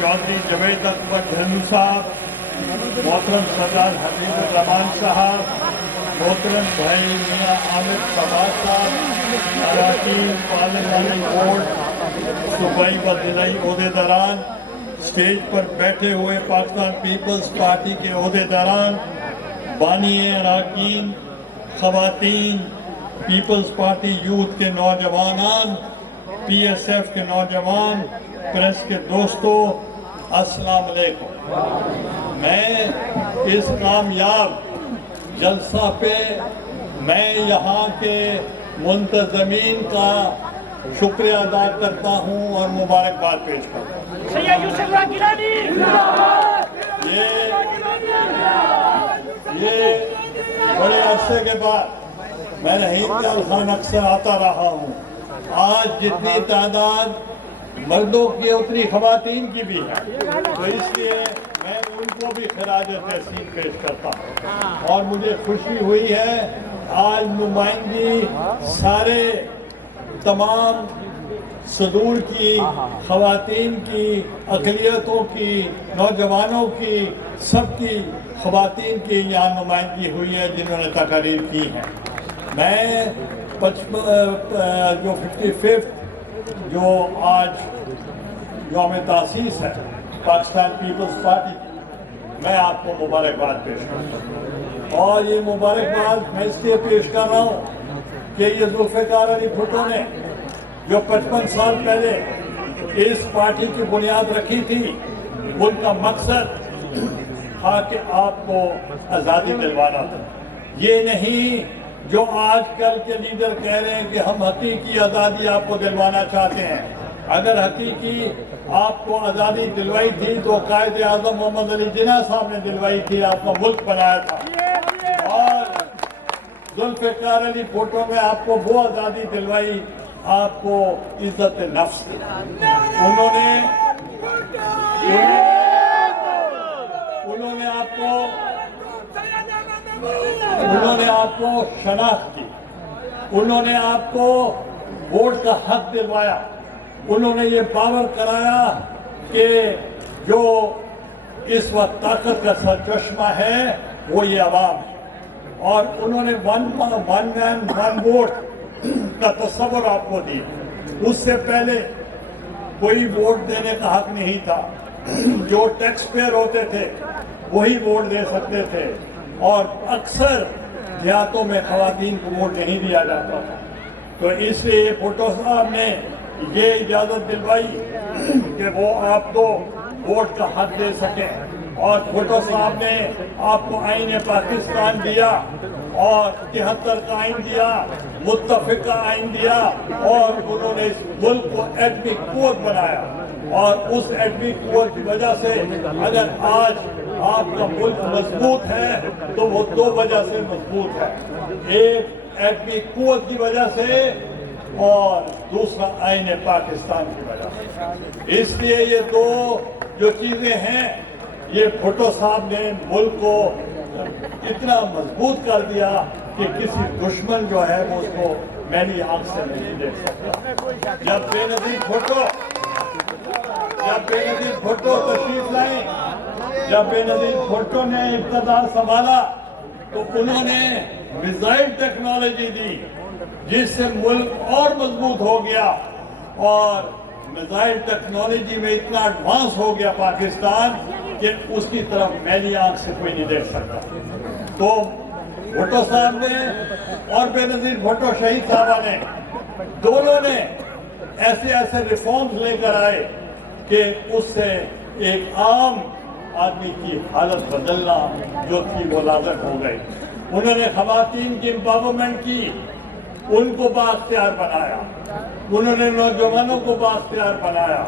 चौधरी जवेद अकबर झन्नू साहब, मोहतरम सरदार हबीबुर्रहमान साहब, मोहतरम भाई मियां आमिर सबाज साहब, अराकीन पार्लियामेंट बोर्ड सूबाई व जिलाई ओहदेदारान, स्टेज पर बैठे हुए पाकिस्तान पीपल्स पार्टी के ओहदेदारान, बानी अराकीन, खवातीन, पीपल्स पार्टी यूथ के नौजवान, PSF के नौजवान, प्रेस के दोस्तों, अस्सलाम वालेकुम। मैं इस कामयाब जलसा पे मैं यहाँ के मुंतज़मीन का शुक्रिया अदा करता हूँ और मुबारकबाद पेश करता हूँ। ये बड़े अरसे के बाद मैं रहीम खान अक्सर आता रहा हूँ। आज जितनी तादाद मर्दों की उतनी खवातीन की भी है, तो इसलिए मैं उनको भी खराज तहसीन पेश करता हूँ। और मुझे खुशी हुई है आज नुमाइंदगी सारे तमाम सदूर की, खवातीन की, अक़लियतों की, नौजवानों की, सबकी खवातीन की यहाँ नुमाइंदगी हुई है जिन्होंने तकारीर की हैं। मैं जो 55 जो आज यौम तासीस है पाकिस्तान पीपल्स पार्टी की, मैं आपको मुबारकबाद पेश करता हूँ। और ये मुबारकबाद मैं इसलिए पेश कर रहा हूँ कि ये जुल्फ़िकार अली भुट्टो ने जो 55 साल पहले इस पार्टी की बुनियाद रखी थी, उनका मकसद था कि आपको आज़ादी दिलवाना था। ये नहीं जो आजकल के लीडर कह रहे हैं कि हम हकीकी आज़ादी आपको दिलवाना चाहते हैं। अगर हकीकी आपको आज़ादी दिलवाई थी तो कायदे आज़म मोहम्मद अली जिन्ना साहब ने दिलवाई थी, आपका मुल्क बनाया था। और जुल्फ़िकार अली भुट्टो में आपको वो आज़ादी दिलवाई, आपको इज्जत नफ्स दी। उन्होंने आपको शनाख्त की, उन्होंने आपको वोट का हक दिलवाया, उन्होंने ये पावर कराया कि जो इस वक्त ताकत का सरचश्मा है वो ये आवाम है। और उन्होंने वन मैन वन वोट का तस्वर आपको दिया। उससे पहले कोई वोट देने का हक नहीं था। जो टैक्स पेयर होते थे वही वोट दे सकते थे, और अक्सर देहातों में खवातीन को वोट नहीं दिया जाता था। तो इसलिए भुट्टो साहब ने ये इजाज़त दिलवाई कि वो आपको वोट का हक दे सकें। और भुट्टो साहब ने आपको आईन पाकिस्तान दिया, और 73 का आइन दिया, मुत्तफ़िका आइन दिया, और उन्होंने इस मुल्क को एटमी कुव्वत बनाया। और उस एटमी कुव्वत की वजह से अगर आज आपका मुल्क मजबूत है तो वो दो वजह से मजबूत है, एक एटमी कुव्वत की वजह से और दूसरा आईन पाकिस्तान की वजह से। इसलिए ये दो जो चीजें हैं, ये भुट्टो साहब ने मुल्क को इतना मजबूत कर दिया कि किसी दुश्मन जो है वो उसको मैली आंख से नहीं देख सकता। जब बेनज़ीर भुट्टो तशरीफ लाए, जब बेनज़ीर भुट्टो ने इक़्तिदार संभाला तो उन्होंने मिसाइल टेक्नोलॉजी दी, जिससे मुल्क और मजबूत हो गया। और मिसाइल टेक्नोलॉजी में इतना एडवांस हो गया पाकिस्तान कि उसकी तरफ मैली आंख से कोई नहीं देख सकता। तो भुट्टो साहब ने और बेनज़ीर भुट्टो शहीद साहबा ने, दोनों ने ऐसे रिफॉर्म्स लेकर आए कि उससे एक आम आदमी की हालत बदलना जो थी वो लाज़िम हो गई। उन्होंने खवातीन की एम्पावरमेंट की, उनको बाख्तियार बनाया, उन्होंने नौजवानों को बाख्तियार बनाया,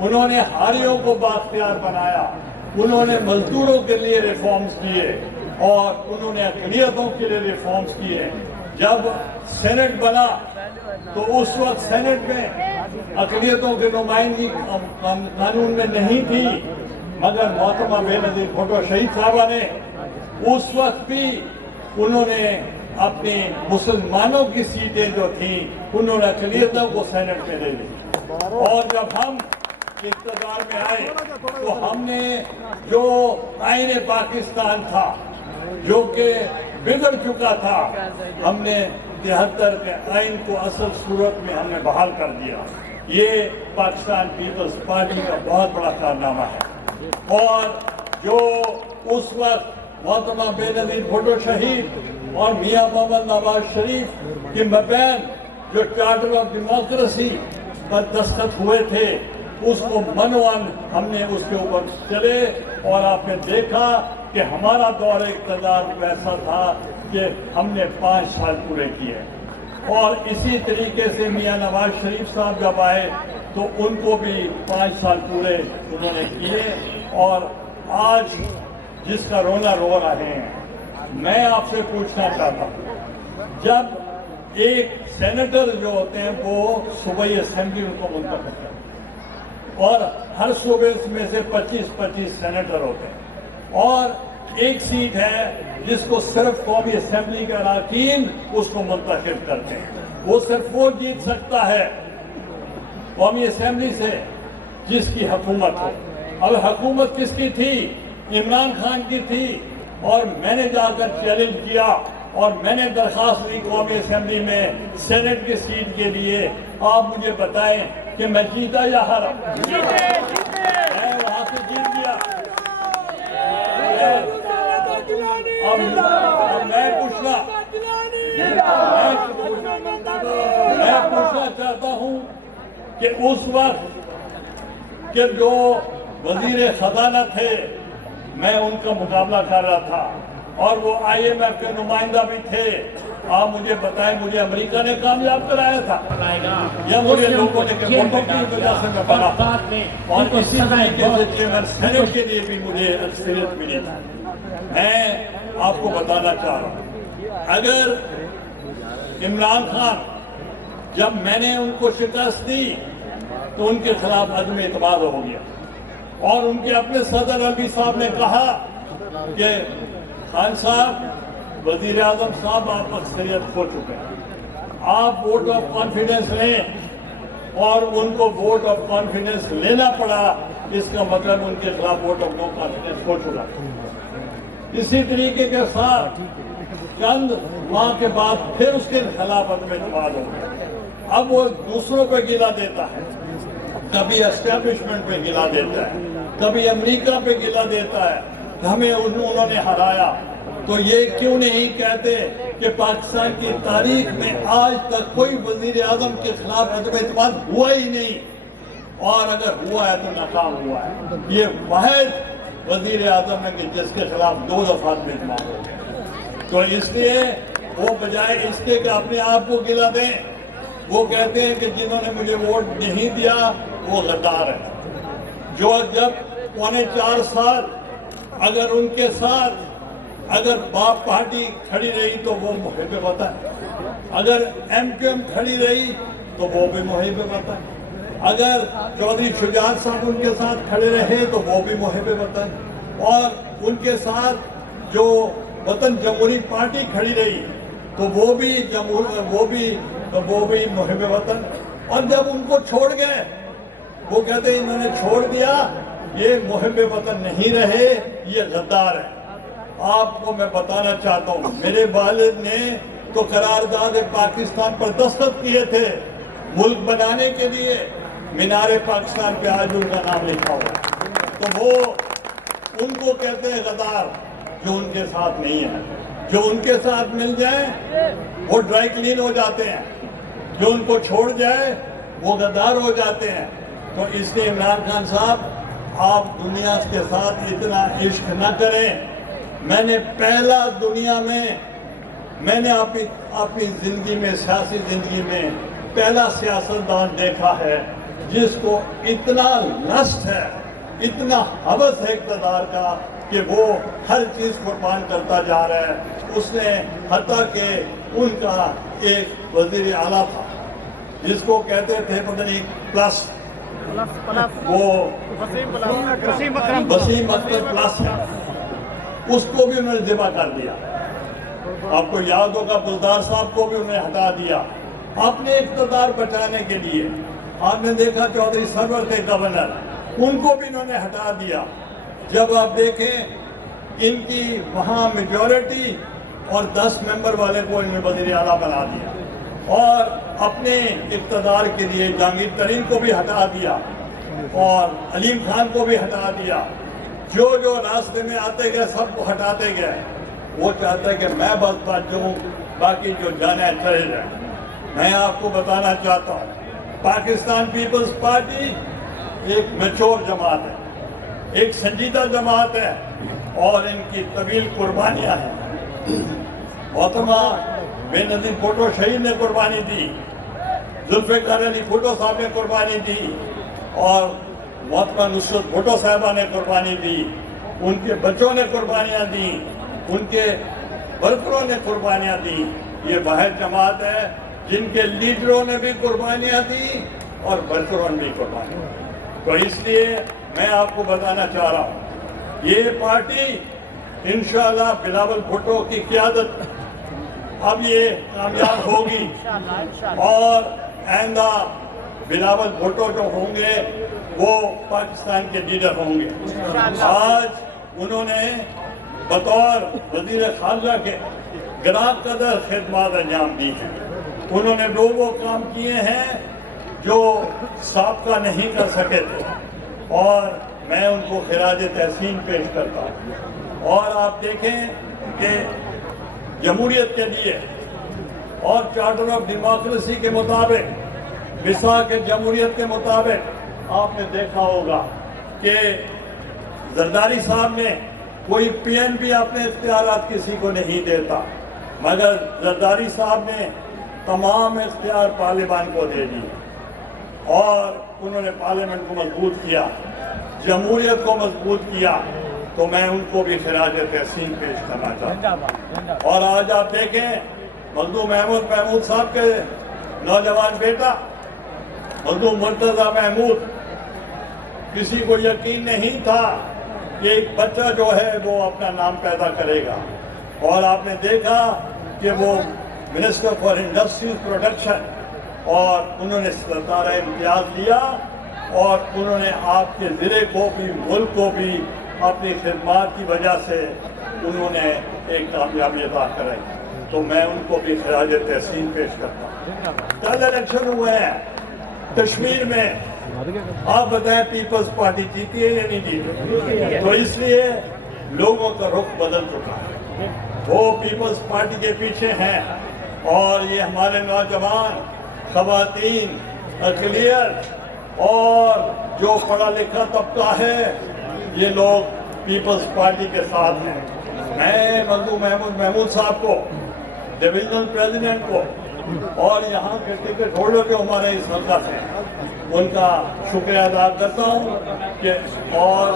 उन्होंने हारियों को बाख्तियार बनाया, उन्होंने मजदूरों के लिए रिफॉर्म्स किए और उन्होंने अक़लियतों के लिए रिफॉर्म्स किए। जब सेनेट बना तो उस वक्त सेनेट में अक़लियतों की नुमाइंदगी कानून में नहीं थी, मगर मोहतरमा बेनज़ीर भुट्टो शहीद साहबा ने उस वक्त भी उन्होंने अपनी मुसलमानों की सीटें जो थी उन्होंने अक़लियतों को सेनेट में दे दी। और जब हम इक़्तिदार में आए तो हमने जो आईन पाकिस्तान था जो कि बिगड़ चुका था, हमने 73 के आइन को असल सूरत में हमने बहाल कर दिया। ये पाकिस्तान पीपल्स पार्टी का बहुत बड़ा कारनामा है। और जो उस वक्त मोहतरमा बेनज़ीर भुट्टो शहीद और मियां मोहम्मद नवाज शरीफ के मबैन जो चार्टर ऑफ डेमोक्रेसी पर दस्तखत हुए थे, उसको मनोवन हमने उसके ऊपर चले। और आपने देखा कि हमारा दौर इक़्तिदार वैसा था कि हमने 5 साल पूरे किए। और इसी तरीके से मियां नवाज शरीफ साहब जब आए तो उनको भी 5 साल पूरे उन्होंने किए। और आज जिसका रोना रो रहे हैं, मैं आपसे पूछना चाहता हूँ, जब एक सेनेटर जो होते हैं वो सूबाई असेंबली उनको मुंतखब करते हैं और हर सूबे में से 25-25 सेनेटर होते हैं और एक सीट है जिसको सिर्फ कौमी असेंबली के अरकान उसको मुंतखब करते हैं। वो सिर्फ वो जीत सकता है कौमी असेंबली से जिसकी हुकूमत हो। अब हुकूमत किसकी थी? इमरान खान की थी। और मैंने जाकर चैलेंज किया और मैंने दरख्वास्त दी कौमी असेंबली में सेनेट की सीट के लिए, आप मुझे बताएं कि मैं जीता या हारा? मैं वहां से जीत गया। अब मैं पूछना चाहता हूं कि उस वक्त के जो वजीर खजाना थे, मैं उनका मुकाबला कर रहा था और वो IMF के नुमाइंदा भी थे। आप मुझे बताएं, मुझे अमेरिका ने कामयाब कराया था या मुझे लोगों ने वोटों की वजह से मैं बना? और इसी तरीके से चेयरमैन सेनेट के लिए भी मुझे अक्सरियत मिली थी। मैं आपको बताना चाह रहा हूँ, अगर इमरान खान, जब मैंने उनको शिकस्त दी तो उनके खिलाफ अदम एतमाद हो गया और उनके अपने सदर अली साहब ने कहा कि खान साहब, वजीर आजम साहब, आप अक्सरियत खो चुके हैं, आप वोट ऑफ कॉन्फिडेंस लें। और उनको वोट ऑफ कॉन्फिडेंस लेना पड़ा, इसका मतलब उनके खिलाफ वोट ऑफ नो कॉन्फिडेंस हो चुका। इसी तरीके के साथ चंद माह के बाद फिर उसके खिलाफ अदम एतमाद हो गया। अब वो दूसरों पे गिला देता है, कभी एस्टेब्लिशमेंट पे गिला देता है, कभी अमेरिका पे गिला देता है, हमें उन्होंने हराया। तो ये क्यों नहीं कहते कि पाकिस्तान की तारीख में आज तक कोई वजीर आजम के खिलाफ अदम एतमाद हुआ ही नहीं, और अगर हुआ है तो नाकाम हुआ है। ये वाहिद वजीर आजम है कि जिसके खिलाफ 2 दफा अदम एतमाद हो गया। तो इसलिए वो बजाय इसके कि अपने आप को गिला दें, वो कहते हैं कि जिन्होंने मुझे वोट नहीं दिया वो गद्दार है। जो जब 4.25 साल अगर उनके साथ अगर बाप पार्टी खड़ी रही तो वो मुहिब वतन, अगर MQM खड़ी रही तो वो भी मुहिब वतन, अगर चौधरी शुजात साहब उनके साथ खड़े रहे तो वो भी मुहिब वतन, और उनके साथ जो वतन जमहूरी पार्टी खड़ी रही तो वो भी मुहिब वतन। और जब उनको छोड़ गए, वो कहते हैं इन्होंने छोड़ दिया, ये मुहिब वतन नहीं रहे, ये गद्दार है। आपको मैं बताना चाहता हूँ, मेरे वालिद ने तो करारदाद पाकिस्तान पर दस्तखत किए थे मुल्क बनाने के लिए, मीनारे पाकिस्तान पे आज उनका नाम लिखा हुआ। तो वो उनको कहते हैं गद्दार जो उनके साथ नहीं है। जो उनके साथ मिल जाए वो ड्राई क्लीन हो जाते हैं, जो उनको छोड़ जाए वो गद्दार हो जाते हैं। तो इसलिए इमरान खान साहब, आप दुनिया के साथ इतना इश्क न करें। मैंने पहला दुनिया में, मैंने अपनी जिंदगी में, सियासी जिंदगी में पहला सियासतदान देखा है जिसको इतना लस्ट है اتنا حوث ہے اقتدار کا کہ وہ ہر چیز قربان کرتا جا رہا ہے. اس نے حتیٰ کہ ان کا ایک وزیر اعلیٰ تھا جس کو کہتے تھے پتہ نہیں پلس، وہ وسیم اکرم پلس ہے، اس کو بھی انہوں نے ذبح کر دیا. آپ کو یاد ہوگا بلدار صاحب کو بھی انہوں نے ہٹا دیا اپنے اقتدار بچانے کے لیے. آپ نے دیکھا چودھری سرور تھے گورنر، ان کو بھی انہوں نے ہٹا دیا. جب آپ دیکھیں ان کی وہاں میجورٹی اور 10 ممبر والے کو انہوں نے وزیر اعلیٰ بنا دیا اور اپنے اقتدار کے لیے جہانگیر ترین کو بھی ہٹا دیا اور علیم خان کو بھی ہٹا دیا. جو جو راستے میں آتے گئے سب کو ہٹاتے گئے. وہ چاہتا ہے کہ میں بس بچ جاؤں، باقی جو جانے چلے جائیں. میں آپ کو بتانا چاہتا ہوں پاکستان پیپلز پارٹی ایک میچور جماعت ہے، ایک سنجیدہ جماعت ہے اور ان کی طویل قربانیاں ہیں. محترمہ بے نظیر بھٹو شہید نے قربانی دی، ذوالفقار علی بھٹو صاحب نے قربانی دی اور محترمہ نصرت بھٹو صاحبہ نے قربانی دی. ان کے بچوں نے قربانیاں دی، ان کے ورکروں نے قربانیاں دی. یہ واحد جماعت ہے جن کے لیڈروں نے بھی قربانیاں دی اور ورکروں نے بھی قربانیاں دی. تو اس لیے میں آپ کو بتانا چاہ رہا ہوں یہ پارٹی انشاءاللہ بلاول بھٹو کی قیادت اب یہ کامیاب ہوگی اور آئندہ بلاول بھٹو جو ہوں گے وہ پاکستان کے لیڈر ہوں گے. آج انہوں نے بطور وزیر خارجہ کے گراں قدر خدمات انجام دی ہیں. انہوں نے وہ کام کیے ہیں جو سابقہ نہیں کر سکے تھے اور میں ان کو خراج تحسین پیش کرتا ہوں. اور آپ دیکھیں کہ جمہوریت کے لیے اور چارٹر آف ڈیموکریسی کے مطابق، میثاق جمہوریت کے مطابق آپ نے دیکھا ہوگا کہ زرداری صاحب نے کوئی پی این بی اپنے اختیارات کسی کو نہیں دیتا، مگر زرداری صاحب نے تمام اختیار پارلیمان کو دے دی اور انہوں نے پارلیمنٹ کو مضبوط کیا، جمہوریت کو مضبوط کیا. تو میں ان کو بھی خراج تحسین پیش کرنا چاہتا ہوں. اور آج آپ دیکھیں مخدوم محمود صاحب کے نوجوان بیٹا مخدوم مرتضی محمود، کسی کو یقین نہیں تھا کہ ایک بچہ جو ہے وہ اپنا نام پیدا کرے گا اور آپ نے دیکھا کہ وہ منسٹر فار انڈسٹریز پروڈکشن اور انہوں نے ستارہ امتیاز لیا اور انہوں نے آپ کے ضلع کو بھی ملک کو بھی اپنی خدمات کی وجہ سے انہوں نے ایک کامیابی عطا کرائی. تو میں ان کو بھی خراج تحسین پیش کرتا ہوں. کل الیکشن ہوئے ہیں کشمیر میں، آپ بتائیں پیپلز پارٹی جیتی ہے یا نہیں جیتی؟ تو اس لیے لوگوں کا رخ بدل چکا ہے، وہ پیپلز پارٹی کے پیچھے ہیں اور یہ ہمارے نوجوان، خواتین، اقلیت اور جو پڑھا لکھا طبقہ ہے یہ لوگ پیپلز پارٹی کے ساتھ ہیں. میں مخدوم محمود صاحب کو، ڈویژنل پریزیڈنٹ کو اور یہاں کے ٹکٹ ہولڈر جو ہمارے اس حلقہ سے ان کا شکریہ ادا کرتا ہوں کہ اور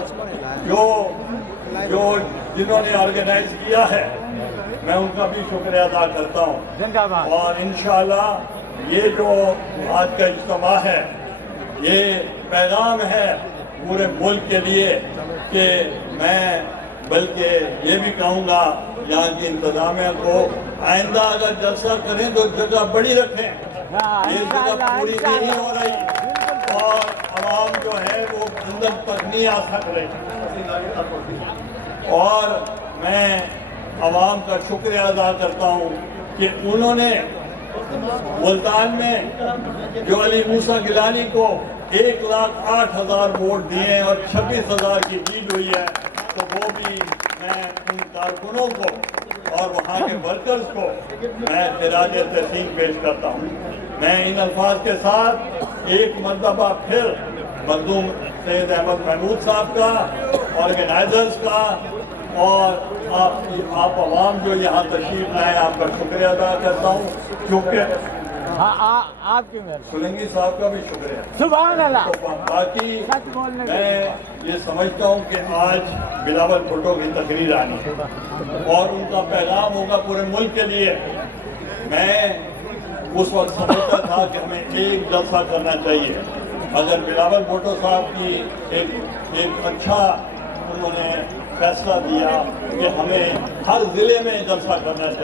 جو جنہوں نے آرگنائز کیا ہے میں ان کا بھی شکریہ ادا کرتا ہوں. اور انشاءاللہ یہ جو آج کا اجتماع ہے یہ پیغام ہے پورے ملک کے لیے کہ میں بلکہ یہ بھی کہوں گا یہاں کی انتظامیہ کو آئندہ اگر جلسہ کریں تو جگہ بڑی رکھیں. یہ جگہ پوری نہیں ہو رہی اور عوام جو ہے وہ اندر تک نہیں آ سک رہی. اور میں عوام کا شکریہ ادا کرتا ہوں کہ انہوں نے ملتان میں جو علی موسیٰ گیلانی کو 1,08,000 ووٹ دیے اور 26,000 کی جیت ہوئی ہے، تو وہ بھی میں ان کارکنوں کو اور وہاں کے ورکرز کو میں خراج تحسین پیش کرتا ہوں. میں ان الفاظ کے ساتھ ایک مرتبہ پھر مخدوم سید احمد محمود صاحب کا، آرگنائزرز کا اور آپ عوام جو یہاں تشریف لائے آپ کا شکریہ ادا کرتا ہوں. کیونکہ آپ کی مہربانی. سلنگی صاحب کا بھی شکریہ. سبحان اللہ. تو باقی سچ بولنے کے میں یہ سمجھتا ہوں کہ آج بلاول بھٹو کی تقریر آنی اور ان کا پیغام ہوگا پورے ملک کے لیے. میں اس وقت سمجھتا تھا کہ ہمیں ایک جلسہ کرنا چاہیے. اگر بلاول بھٹو صاحب کی ایک اچھا انہوں نے فیصلہ دیا کہ ہمیں ہر ضلع میں جلسہ کرنا چاہیے.